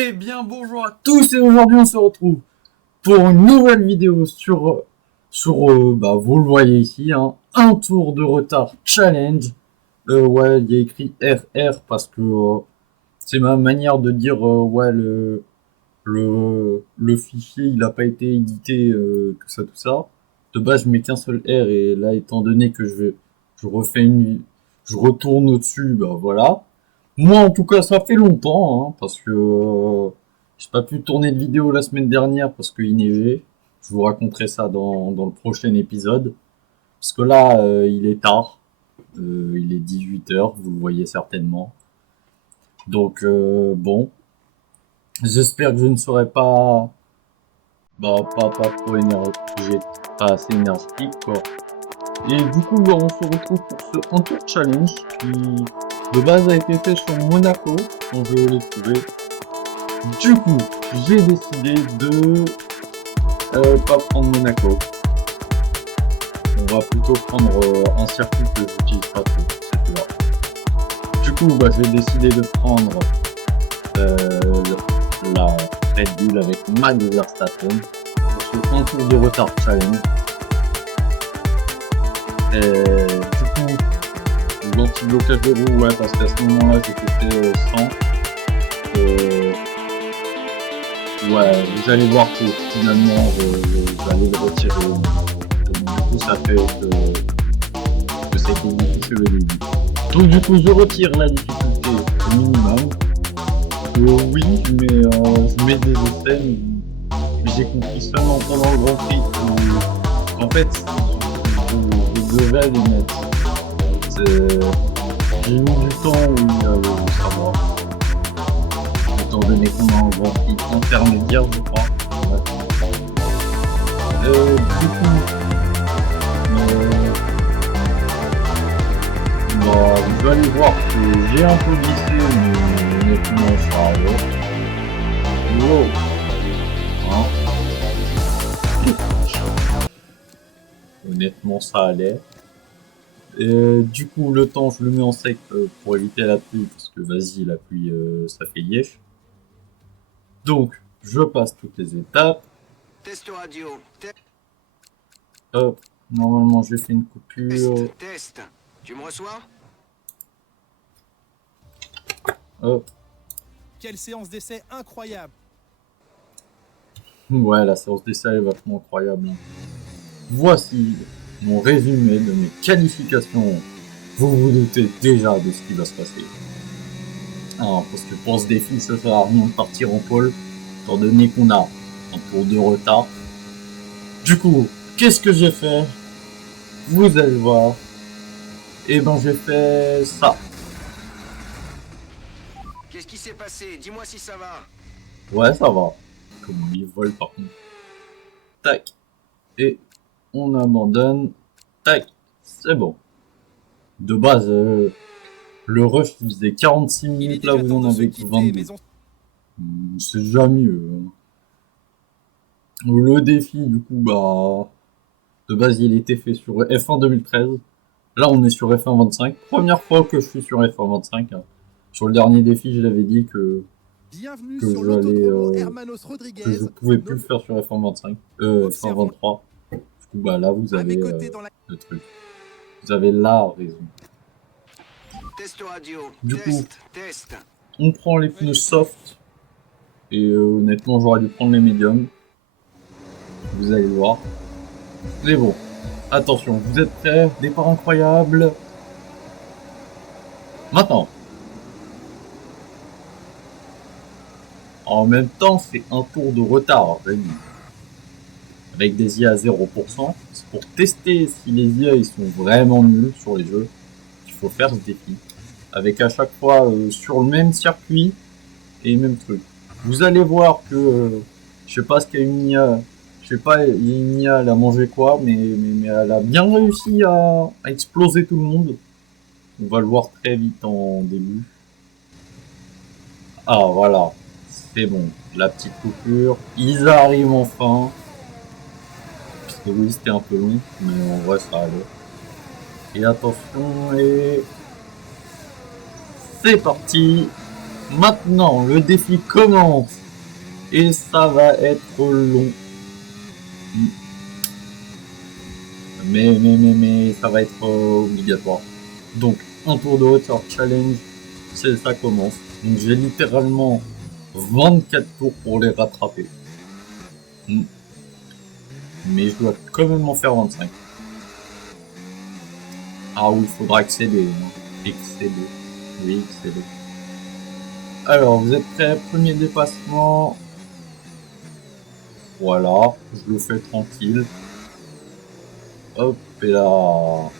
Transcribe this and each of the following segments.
Eh bien bonjour à tous et aujourd'hui on se retrouve pour une nouvelle vidéo sur vous le voyez ici, hein, un tour de retard challenge. Ouais, il y a écrit RR parce que c'est ma manière de dire ouais le fichier il n'a pas été édité, tout ça. De base je mets qu'un seul R et là étant donné que je retourne au-dessus, bah voilà. Moi en tout cas ça fait longtemps, hein, parce que j'ai pas pu tourner de vidéo la semaine dernière parce qu'il neigeait. Je vous raconterai ça dans le prochain épisode. Parce que là il est tard, il est 18 h, vous le voyez certainement. Donc bon, j'espère que je ne serai pas trop énergique, pas assez énergique quoi. Et du coup, bah, on se retrouve pour ce Entour Challenge qui de base a été fait sur Monaco, quand je l'ai trouvé. Du coup, j'ai décidé de pas prendre Monaco. On va plutôt prendre un circuit que j'utilise pas trop, c'est celui-là. Du coup, bah, j'ai décidé de prendre la Red Bull avec Max Verstappen pour ce Entour de retard challenge. Du coup, l'anti-blocage de roue, ouais, parce qu'à ce moment-là, j'ai fait 100. Ouais, vous allez voir que finalement, j'allais le retirer. Donc, du coup, ça fait que c'était difficile au début. Donc, du coup, je retire la difficulté au minimum. Oui, je mets des essais, mais j'ai compris seulement pendant le Grand Prix qu'en fait, je devais les mettre. J'ai mis du temps où il allait savoir. Étant donné qu'on a un Grand Prix intermédiaire, je crois. Ouais. Du coup, vous allez voir que j'ai un peu glissé, mais honnêtement, ça allait. Wow. Hein. Honnêtement, ça allait. Du coup, le temps, je le mets en sec pour éviter la pluie, parce que vas-y, la pluie, ça fait yesh. Donc, je passe toutes les étapes. Test radio. Hop, normalement, j'ai fait une coupure. Test. Tu me reçois? Hop. Quelle séance d'essai incroyable! Ouais, la séance d'essai est vachement incroyable. Voici mon résumé de mes qualifications. Vous vous doutez déjà de ce qui va se passer. Alors, parce que pour ce défi, ça sert à rien de partir en pole, étant donné qu'on a un tour de retard. Du coup, qu'est-ce que j'ai fait? Vous allez voir. Et ben, j'ai fait ça. Qu'est-ce qui s'est passé? Dis-moi si ça va. Ouais, ça va. Comment il vole par contre. Tac. Et on abandonne. Tac. C'est bon. De base, le rush il faisait 46 minutes, là vous en avez que 22. C'est déjà mieux. Hein. Le défi, du coup, bah, de base il était fait sur F1 2013. Là on est sur F1 25. Première fois que je suis sur F1 25. Hein. Sur le dernier défi, je l'avais dit que je pouvais plus le faire sur F1 25. F1 23. Du coup, bah là vous avez le truc. Vous avez la raison. Test radio. Du coup, test. On prend les pneus soft. Et honnêtement, j'aurais dû prendre les médiums. Vous allez voir. Mais bon, attention, vous êtes prêts? Départ incroyable. Maintenant. En même temps, c'est un tour de retard, avec des IA à 0%. C'est pour tester si les IA ils sont vraiment nuls sur les jeux qu'il faut faire ce défi. Avec à chaque fois sur le même circuit et même truc. Vous allez voir que je sais pas ce qu'il y a une IA, je sais pas, il y a une IA, elle a mangé quoi, mais elle a bien réussi à exploser tout le monde. On va le voir très vite en début. Ah voilà, c'est bon, la petite coupure, ils arrivent enfin. Parce que oui, c'était un peu long, mais en vrai ça allait. Et attention, et c'est parti. Maintenant, le défi commence. Et ça va être long. Mais, ça va être obligatoire. Donc, un tour de hauteur challenge, ça commence. Donc, j'ai littéralement 24 tours pour les rattraper. Mais je dois quand même en faire 25. Ah oui, il faudra excéder. Excéder. Oui, excéder. Alors, vous êtes prêts? Premier dépassement. Voilà, je le fais tranquille. Hop, et là.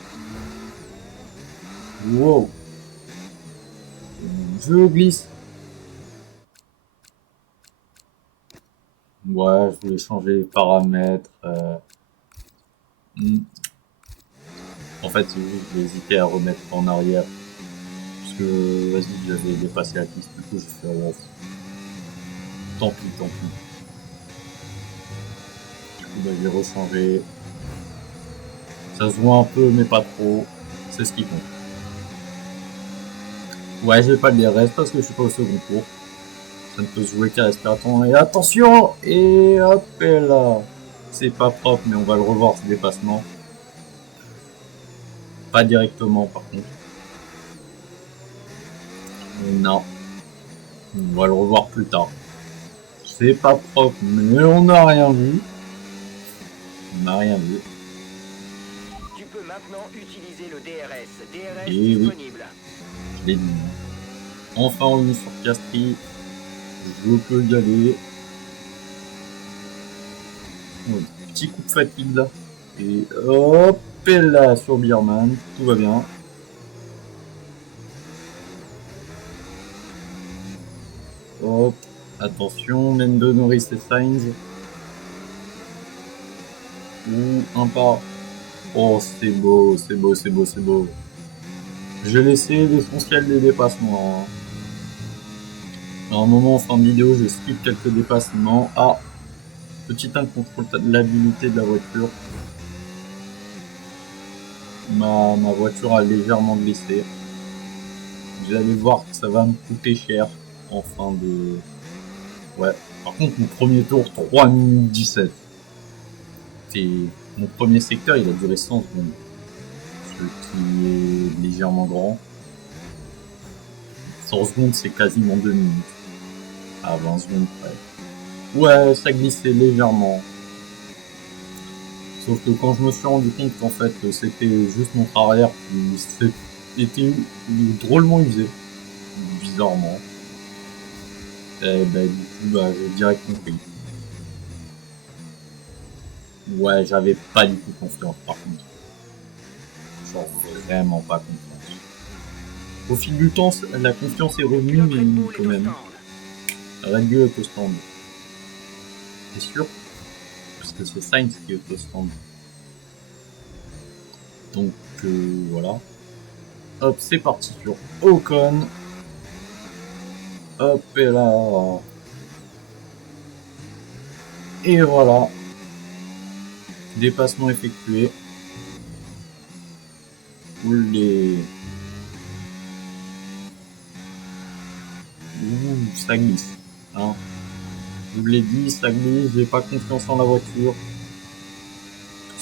Wow. Je glisse. Ouais, je voulais changer les paramètres. En fait, c'est juste j'ai hésité à remettre en arrière. Parce que, vas-y, j'avais dépassé la piste. Du coup, j'ai fait, oh, tant pis, tant pis. Du coup, bah, j'ai rechangé. Ça se voit un peu, mais pas trop. C'est ce qui compte. Ouais, j'ai pas le DRS parce que je suis pas au second tour. Ça ne peut se jouer qu'à respiraton. Et attention! Et hop, et là. C'est pas propre, mais on va le revoir ce dépassement. Pas directement, par contre. Non. On va le revoir plus tard. C'est pas propre, mais on n'a rien vu. On n'a rien vu. Tu peux maintenant utiliser le DRS. DRS Et disponible. Oui. Je l'ai dit. Enfin revenu sur Piastri. Je peux y aller. Ouais, petit coup de fatigue là. Et hop, et là sur Bierman. Tout va bien. Hop. Attention, Lando Norris et Sainz. Ou un pas. Oh, c'est beau, c'est beau, c'est beau, c'est beau. J'ai laissé l'essentiel des dépassements. À un moment en fin de vidéo, je skip quelques dépassements. Ah, petite incontrôlabilité de la voiture. Ma voiture a légèrement glissé. Vous allez voir que ça va me coûter cher en fin de... Ouais. Par contre, mon premier tour, 3 minutes 17. C'est... Mon premier secteur, il a duré 100 secondes. Ce qui est légèrement grand. 100 secondes, c'est quasiment 2 minutes. À 20 secondes près. Ouais, ça glissait légèrement. Sauf que quand je me suis rendu compte qu'en fait, c'était juste mon arrière qui était drôlement usé. Bizarrement. Et ben, du coup, bah, j'ai direct compris. Ouais, j'avais pas du tout confiance, par contre. Genre, vraiment pas confiance. Au fil du temps, la confiance est revenue, mais quand même. Red Bull est au stand. C'est sûr? Parce que c'est Sainz qui est au stand. Donc, voilà. Hop, c'est parti sur Ocon. Hop, et là. Et voilà. Dépassement effectué. Les... Ouh, ça glisse. Hein. Je vous l'ai dit, ça glisse, j'ai pas confiance en la voiture.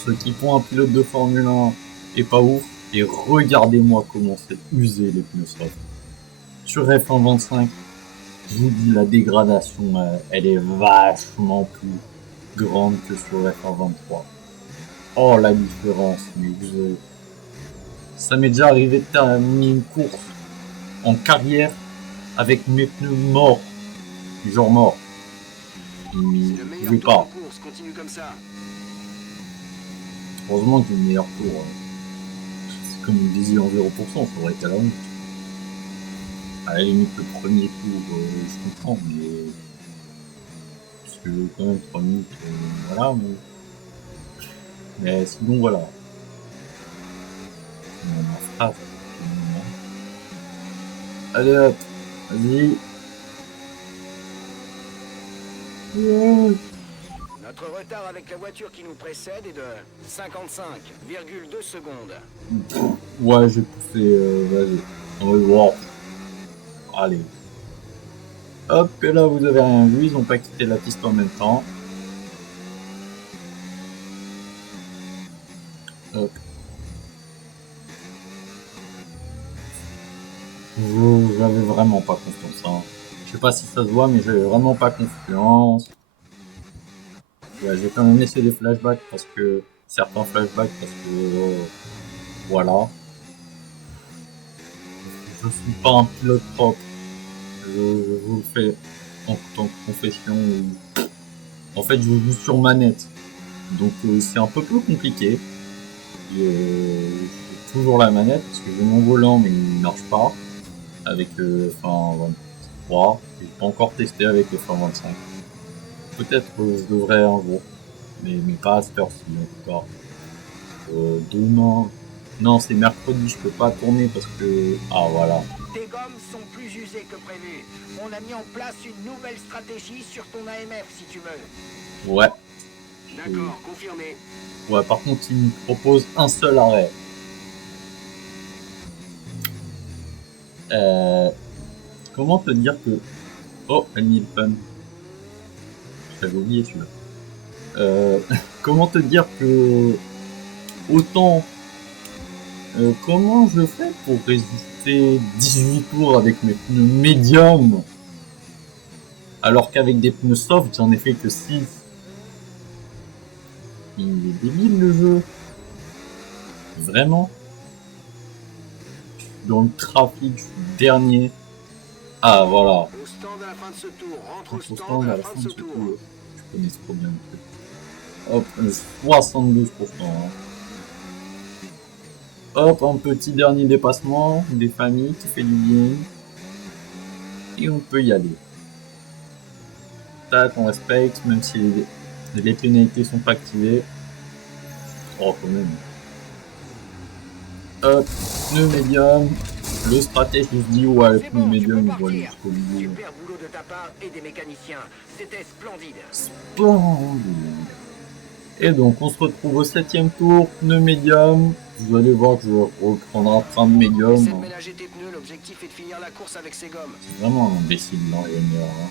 Ceux qui font un pilote de Formule 1 est pas ouf. Et regardez-moi comment c'est usé les pneus soft. Sur F125, je vous dis la dégradation, elle est vachement plus grande que sur F123. Oh la différence, mais ça m'est déjà arrivé de terminer une course en carrière avec mes pneus morts. Genre morts. C'est le meilleur Je tour pas. en course, continue comme ça. Heureusement que j'ai le meilleur tour. C'est comme une désir en 0%, ça aurait été à la honte. À la limite, le premier tour, je comprends, mais... Parce que quand même 3 minutes, voilà, mais sinon, voilà. Ma phrase. Allez hop, vas-y. Notre retard avec la voiture qui nous précède est de 55,2 secondes. Ouais, j'ai poussé, vas-y. On va voir. Allez. Hop, et là vous avez rien vu, ils ont pas quitté la piste en même temps. Hop. J'avais vraiment pas confiance. Hein. Je sais pas si ça se voit, mais j'avais vraiment pas confiance. Ouais, j'ai quand même laissé des flashbacks parce que certains flashbacks parce que voilà, je suis pas un pilote propre. Je vous le fais en tant que confession. En fait, je joue sur manette, donc c'est un peu plus compliqué. J'ai toujours la manette parce que j'ai mon volant mais il marche pas avec F1.23. J'ai pas encore testé avec le F1.25. Peut-être que je devrais un jour, mais pas à cette heure-ci en tout cas. Demain, non c'est mercredi, je peux pas tourner parce que voilà. Tes gommes sont plus usées que prévu. On a mis en place une nouvelle stratégie sur ton AMF si tu veux. Ouais. D'accord, confirmé. Ouais, par contre, il me propose un seul arrêt. Comment te dire que... Oh, Hamilton. J'avais oublié celui-là. Comment te dire que... Autant... comment je fais pour résister 18 tours avec mes pneus médiums alors qu'avec des pneus soft, j'en ai fait que 6. Il est débile le jeu. Vraiment. Dans le trafic, je suis dernier. Ah, voilà. Au stand à la fin de ce tour. Rentre au Au stand à la fin de ce tour. Je connais trop bien le truc. Hop, 72%. Hein. Hop, un petit dernier dépassement des familles qui fait du bien. Et on peut y aller. Tac, on respecte, même si les pénalités sont pas activées. Oh, quand même. Hop, pneu médium. Le stratège il se dit, ouais, le pneu médium, il va aller jusqu'au milieu. Super boulot de ta part et des mécaniciens. C'était splendide. Splendide. Et donc, on se retrouve au 7ème tour, pneu médium. Vous allez voir que je vais reprendre un frein médium. Essaie de ménager tes pneus, l'objectif est de finir la course avec ses gommes. C'est vraiment un imbécile l'ingénieur. Hein.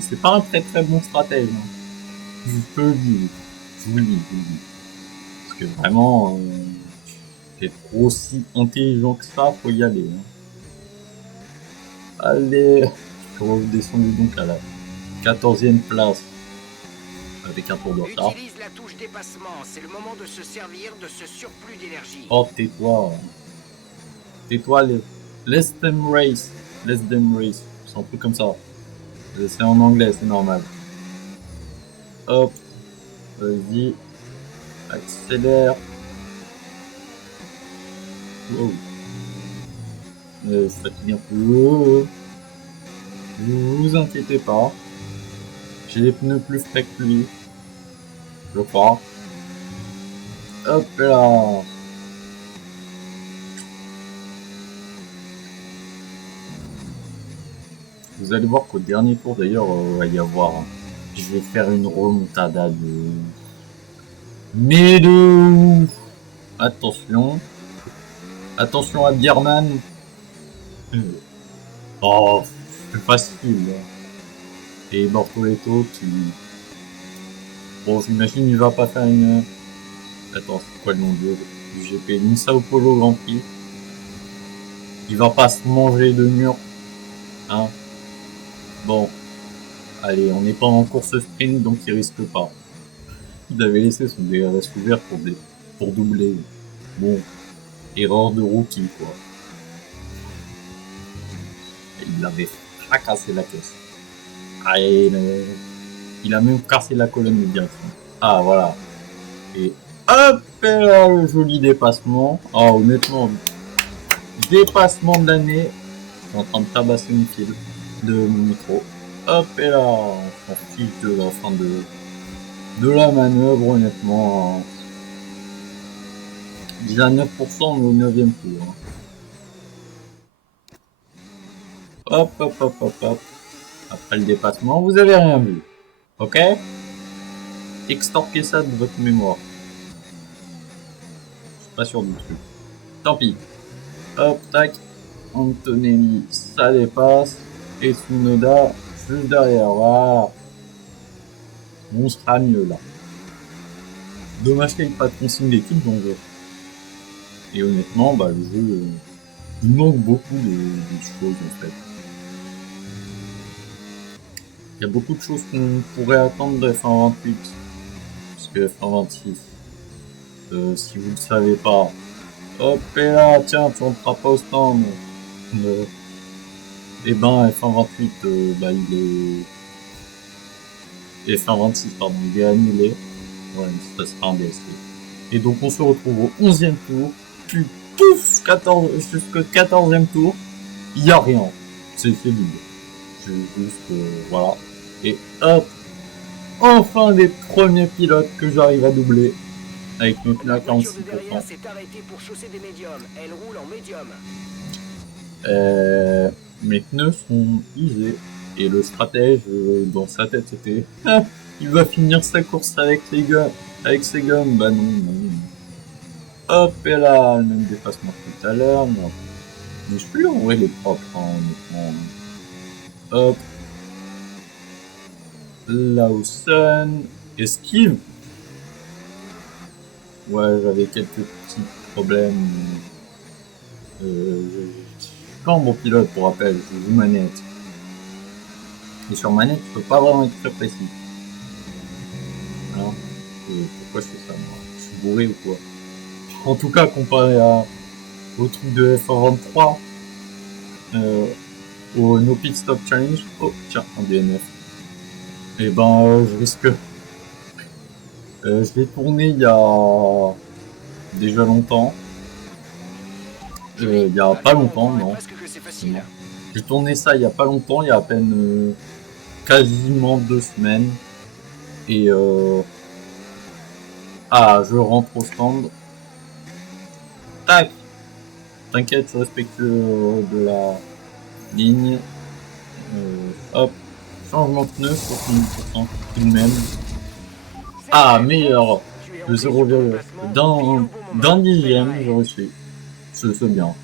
C'est pas un très très bon stratège. Hein. Je peux le dire. Je vous le dis. Parce que vraiment, être aussi intelligent que ça, faut y aller. Hein. Allez, je redescends donc à la 14e place. Avec un tour de retard. Utilise la touche dépassement, c'est le moment de se servir de ce surplus d'énergie. Oh, tais-toi. Tais-toi, let them race. Let them race. C'est un truc comme ça. C'est en anglais, c'est normal. Hop. Vas-y. Accélère. Wow. Je fatigue un peu. Vous inquiétez pas. J'ai les pneus plus frais que lui. Je crois. Hop là. Vous allez voir qu'au dernier tour d'ailleurs, va y avoir. Je vais faire une remontada de. Mais de ouf. Attention. Attention à Bierman. Oh, c'est facile. Et Bortoletto qui... Bon, j'imagine il va pas faire une... Attends, c'est quoi le nom du GP? Une Sao Paulo Grand Prix. Il va pas se manger de mur. Hein? Bon. Allez, on n'est pas en course sprint, donc il risque pas. Il avait laissé son DRS ouvert pour doubler. Bon. Erreur de rookie, quoi. Et il avait fracassé la caisse. Allez, il a même cassé la colonne de direction. Ah, voilà. Et hop, et là, le joli dépassement. Ah, honnêtement, dépassement de l'année. Je suis en train de tabasser une file de mon micro. Hop, et là, on s'en fiche de la fin de la manœuvre, honnêtement. 19% au 9ème tour. Hein. Hop, hop, hop, hop, hop. Après le dépassement, vous avez rien vu. Ok? Extorquez ça de votre mémoire. Je suis pas sûr du truc. Tant pis. Hop, tac. Antonelli, ça dépasse. Et Tsunoda juste derrière, voilà. On sera mieux là. Dommage qu'il n'y ait pas de consigne d'équipe dans le jeu. Et honnêtement, bah, le jeu, il manque beaucoup de choses en fait. Il y a beaucoup de choses qu'on pourrait attendre de F1 28. Parce que F1 26, si vous ne le savez pas, hop et là, tiens, tu rentres pas au stand. Et ben, F1 28, bah, il est... F1 26, pardon, il est annulé. Ouais, ça sera un DLC. Et donc, on se retrouve au 11e tour. Puis, pouf, 14, jusqu'au 14e tour, il n'y a rien. C'est vide. C'est juste, voilà. Et hop, enfin les premiers pilotes que j'arrive à doubler avec mes pneus à La voiture 46%. de derrière s'est arrêtée pour chausser des médiums. Elle roule en médium. Mes pneus sont usés et le stratège dans sa tête c'était ah, il va finir sa course avec les gars, avec ses gommes. Bah non, non. Hop et là, le même dépassement que tout à l'heure. Mais je suis en vrai les propres, hein, honnêtement. Hop. Lawson. Esquive. Ouais, j'avais quelques petits problèmes. Je suis pas un bon pilote pour rappel, je joue manette. Et sur manette, je peux pas vraiment être très précis. Hein pourquoi je fais ça, moi? Je suis bourré ou quoi? En tout cas, comparé au truc de F1 23, au No Pit Stop Challenge, oh tiens, un DNF. Et ben, je risque... je l'ai tourné il y a déjà longtemps. Il y a pas longtemps, non. J'ai tourné ça il y a pas longtemps, il y a à peine quasiment 2 semaines. Et je rentre au stand. Tac. T'inquiète, je suis respectueux de la ligne. Hop. Changement de pneu, 70% tout de même. Meilleur de 0, d'un dixième, j'ai reçu. C'est bien.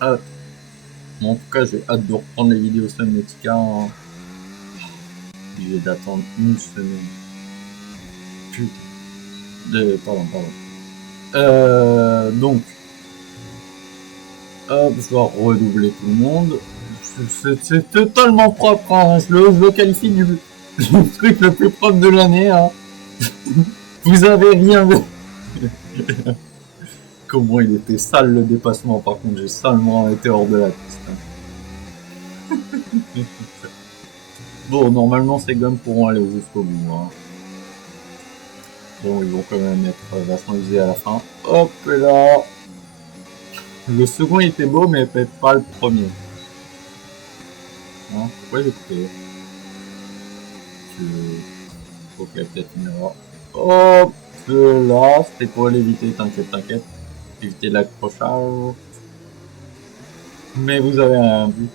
Bon, en tout cas, j'ai hâte de reprendre les vidéos Sunnetica. Hein. J'ai d'attendre une semaine. Pardon. Donc, hop, je dois redoubler tout le monde. C'est totalement propre, hein. Je le qualifie du truc le plus propre de l'année. Hein. Vous avez rien vu. Comment il était sale le dépassement, par contre, j'ai salement été hors de la piste. Hein. Bon, normalement, ces gommes pourront aller jusqu'au bout. Hein. Bon, ils vont quand même être vachement usés à la fin. Hop là. Le second il était beau, mais peut-être pas le premier. Non, pourquoi j'ai coupé? Ok, peut-être une erreur. Hop là, c'était pour l'éviter, t'inquiète. Éviter l'accrochage. Mais vous avez rien vu.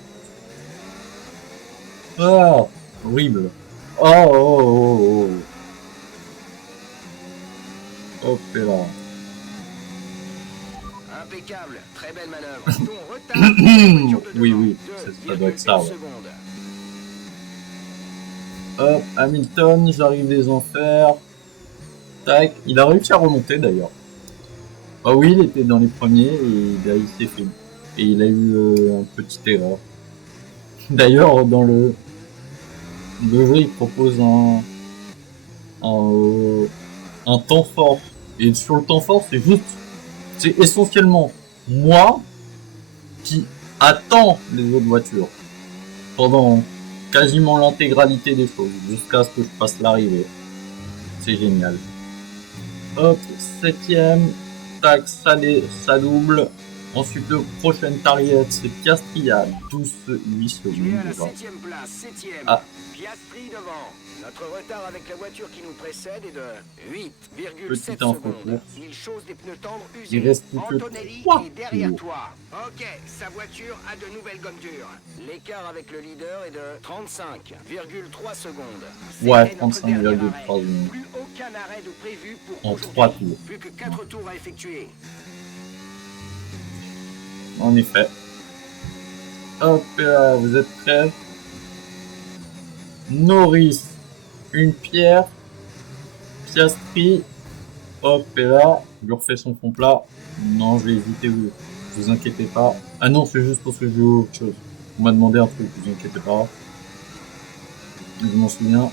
Ah, horrible. Oh. Hop là. Impeccable, très belle manœuvre. Ton retard. Oui, ça doit être ça. Ouais. Hop, Hamilton, j'arrive des enfers. Tac, il a réussi à remonter d'ailleurs. Ah oui, il était dans les premiers et là, il s'est fait. Et il a eu un petit erreur. D'ailleurs, dans le jeu, il propose un temps fort. Et sur le temps fort, c'est essentiellement moi qui attends les autres voitures pendant quasiment l'intégralité des choses, jusqu'à ce que je passe l'arrivée. C'est génial. Hop, 7ème, tac, ça double. Ensuite, le prochain target, c'est Piastri à 12,8 secondes. Tu es à la 7ème place, 7ème. Piastri devant. Notre retard avec la voiture qui nous précède est de 8,7 secondes. Il chausse des pneus tendres usés. Il reste plus que Antonelli 3 est derrière toi. Ok, sa voiture a de nouvelles gommures dures. L'écart avec le leader est de 35,3 secondes. Ouais, 35,3 secondes. Plus aucun arrêt de prévu pour en 3 tours. Plus que 4 tours à effectuer. En effet. Hop, et là, vous êtes prêts? Norris, une pierre. Piastri, hop, et là, je lui refais son fond plat. Non, je vais éviter, vous inquiétez pas. Ah non, c'est juste parce que je joue autre chose. On m'a demandé un truc, vous inquiétez pas. Je m'en souviens.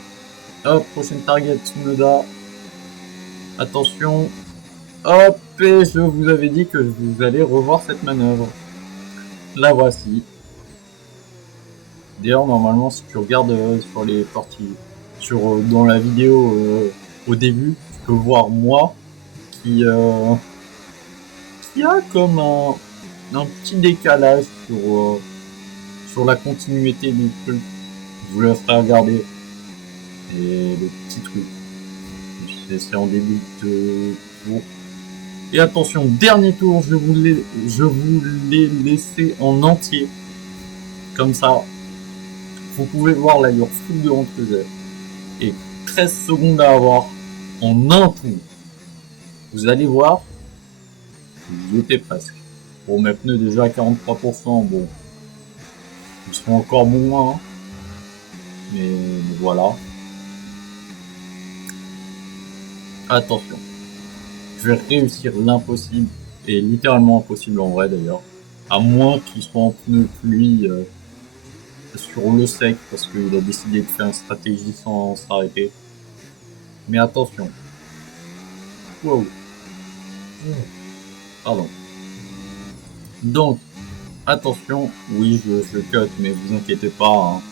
Hop, prochaine target, Tsunoda. Attention. Hop, et je vous avais dit que vous allez revoir cette manœuvre. La voici. D'ailleurs, normalement, si tu regardes sur les parties, dans la vidéo au début, tu peux voir moi qui a comme un petit décalage sur la continuité du truc. Je vous laisserai regarder. Et le petit truc. C'est en début de tour. Et attention, dernier tour, je vous l'ai laissé en entier. Comme ça. Vous pouvez voir l'allure fulgurante que j'ai. Et 13 secondes à avoir en un tour. Vous allez voir. J'y étais presque. Bon, mes pneus déjà à 43%, bon. Ils sont encore moins. Hein. Mais voilà. Attention. Je vais réussir l'impossible. Et littéralement impossible en vrai d'ailleurs. À moins qu'ils soient en pneus pluie sur le sec. Parce qu'il a décidé de faire une stratégie sans s'arrêter. Mais attention. Wow. Pardon. Donc, attention. Oui, je cut, mais vous inquiétez pas. Hein.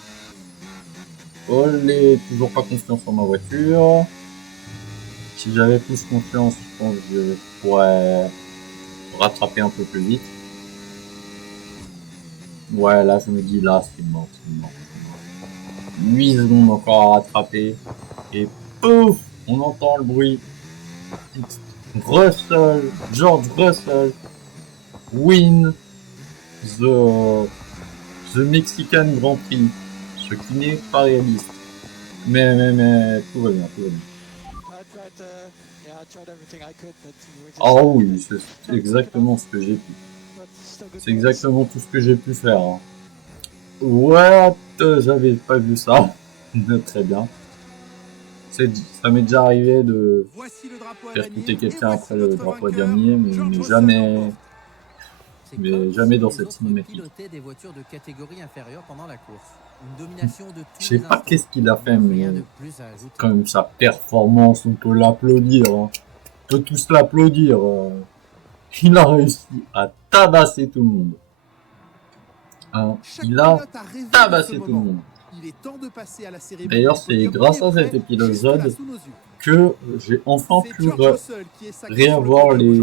Olé, toujours pas confiance en ma voiture. Si j'avais plus confiance, je pense que je pourrais rattraper un peu plus vite. Ouais, là, je me dis, là, c'est mort, c'est mort. 8 secondes encore à rattraper. Et pouf, on entend le bruit. Russell, George Russell, win the Mexican Grand Prix. Ce qui n'est pas réaliste. Mais, tout va bien, tout va bien. Ah oui, c'est exactement ce que j'ai pu. C'est exactement tout ce que j'ai pu faire. Hein. What? J'avais pas vu ça. Très bien. Ça m'est déjà arrivé de faire quitter quelqu'un après le drapeau à damier, mais jamais dans cette cinématique. Des voitures de catégorie inférieure pendant la course. Je sais pas qu'est-ce qu'il a fait, mais quand même sa performance, on peut l'applaudir. Hein. On peut tous l'applaudir. Il a réussi à tabasser tout le monde. Hein. Il a tabassé tout le monde. D'ailleurs, c'est grâce à cet épisode que j'ai enfin pu réavoir les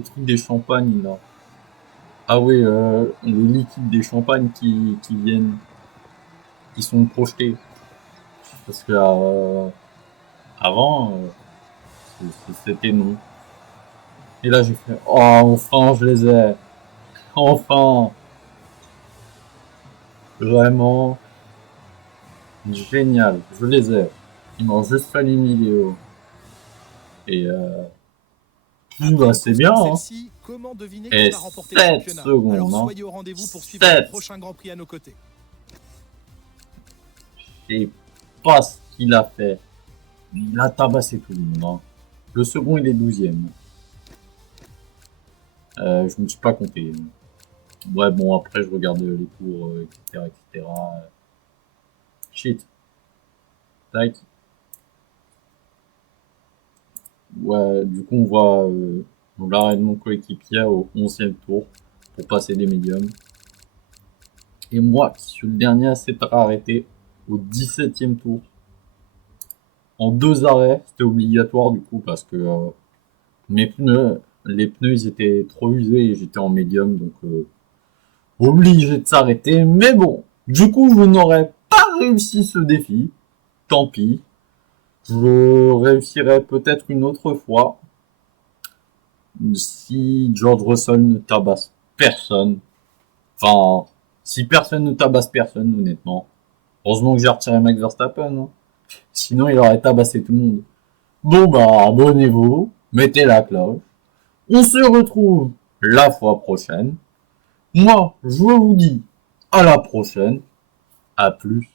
trucs des champagnes là. Ah oui, les liquides des champagnes qui viennent, qui sont projetés. Parce que avant, c'était non. Et là, j'ai fait, oh, enfin, je les ai. Enfin. Vraiment. Génial. Je les ai. Il m'en juste fallu une vidéo. Et bah, c'est bien, hein. Et 7 secondes, alors, hein. soyez au rendez-vous pour suivre le prochain Grand Prix à nos côtés. Je sais pas ce qu'il a fait. Il a tabassé tout le monde, hein. Le second, il est 12e. Je me suis pas compté. Ouais, bon, après, je regarde les tours, etc., etc. Shit. Tac. Ouais, du coup, on voit l'arrêt de mon coéquipier au 11e tour pour passer des médiums. Et moi, qui suis le dernier à s'être arrêté au 17e tour. En 2 arrêts, c'était obligatoire du coup parce que les pneus ils étaient trop usés et j'étais en médium, donc obligé de s'arrêter. Mais bon, du coup, je n'aurais pas réussi ce défi. Tant pis. Je réussirai peut-être une autre fois si George Russell ne tabasse personne. Enfin, si personne ne tabasse personne, honnêtement. Heureusement que j'ai retiré Max Verstappen. Hein. Sinon, il aurait tabassé tout le monde. Bon bah, abonnez-vous, mettez la cloche. On se retrouve la fois prochaine Moi, je vous dis à la prochaine. À plus.